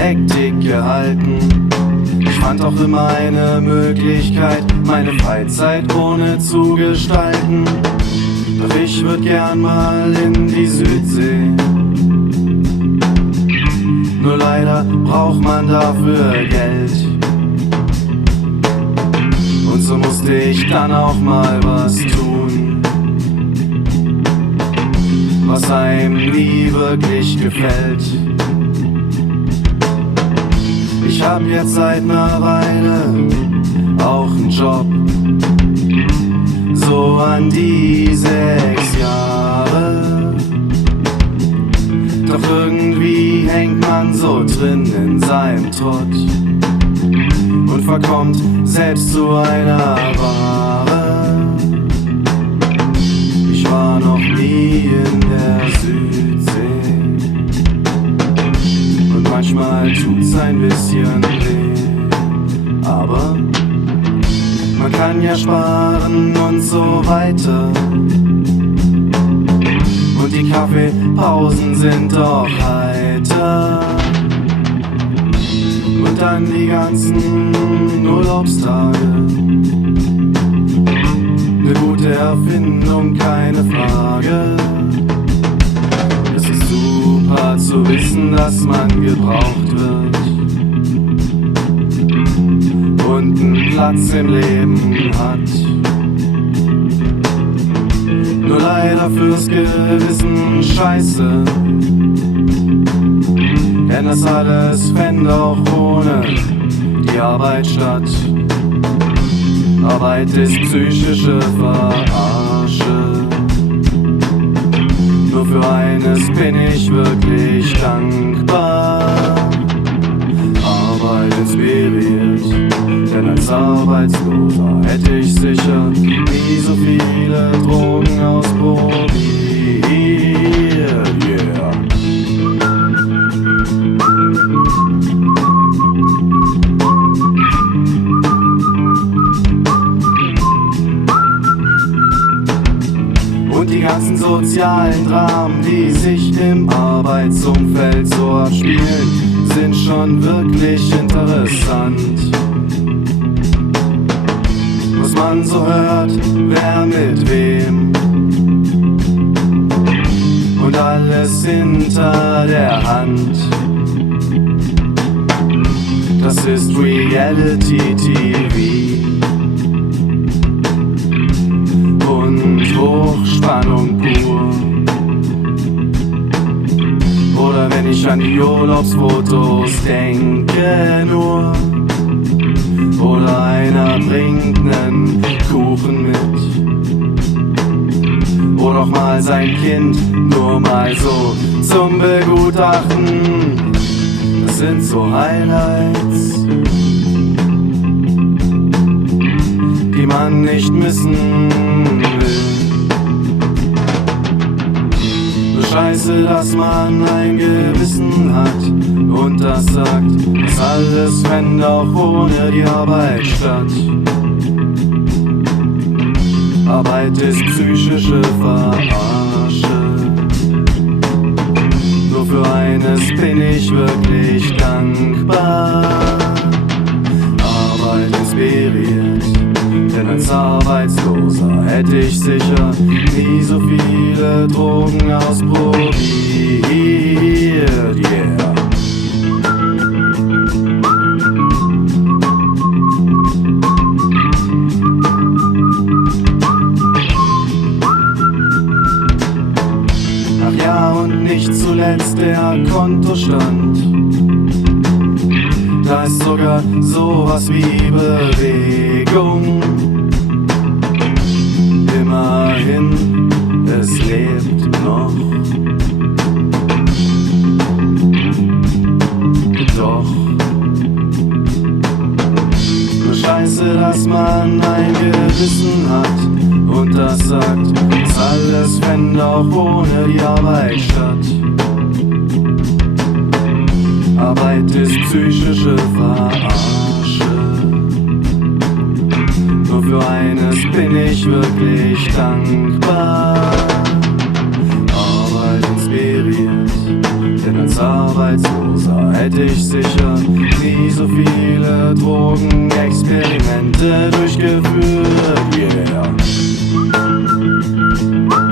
Hektik gehalten. Ich fand auch immer eine Möglichkeit, meine Freizeit ohne zu gestalten. Doch ich würd gern mal in die Südsee. Nur leider braucht man dafür Geld. Und so musste ich dann auch mal was tun, was einem nie wirklich gefällt. Ich hab jetzt seit ner Weile auch einen Job, so an die 6 Jahre. Doch irgendwie hängt man so drin in seinem Trott und verkommt selbst zu einer Ware. Ich war noch nie in der Südsee und manchmal tut's ein bisschen weh, aber man kann ja sparen und so weiter. Und die Kaffeepausen sind doch heiter. Und dann die ganzen Urlaubstage. Ne gute Erfindung, keine Frage. Es ist super zu wissen, dass man gebraucht wird und einen Platz im Leben hat. Nur leider fürs Gewissen scheiße, denn das alles fände auch ohne die Arbeit statt. Arbeit ist psychische Verarsche. Nur für eines bin ich wirklich dankbar. Arbeit inspiriert, denn als Arbeitsloser hätte ich sicher nie so viele Drogen ausprobiert. Yeah. Und die ganzen sozialen Dramen, die sich im Arbeitsumfeld so abspielen, sind schon wirklich interessant. Was man so hört, wer mit wem, und alles hinter der Hand. Das ist Reality TV und Hochspannung pur. Oder wenn ich an die Urlaubsfotos denke nur. Oder einer bringt nen Kuchen mit. Oder auch mal sein Kind nur mal so zum Begutachten. Das sind so Highlights, die man nicht missen will. Scheiße, dass man ein Gewissen hat und das sagt, das alles fände auch ohne die Arbeit statt. Arbeit ist psychische Verarsche. Nur für eines bin ich wirklich dankbar. Arbeit inspiriert, denn als Arbeitsloser hätte ich sicher nie so viele Drogen ausprobiert. Yeah. Ach ja, und nicht zuletzt der Kontostand. Da ist sogar sowas wie Bewegung. Immerhin, es lebt noch. Doch nur scheiße, dass man ein Gewissen hat und das sagt, das alles fände auch ohne die Arbeit statt. Arbeit ist psychische Verarsche. Nur für eines bin ich wirklich dankbar. Arbeit inspiriert, denn als Arbeitsloser hätte ich sicher nie so viele Drogenexperimente durchgeführt. Yeah.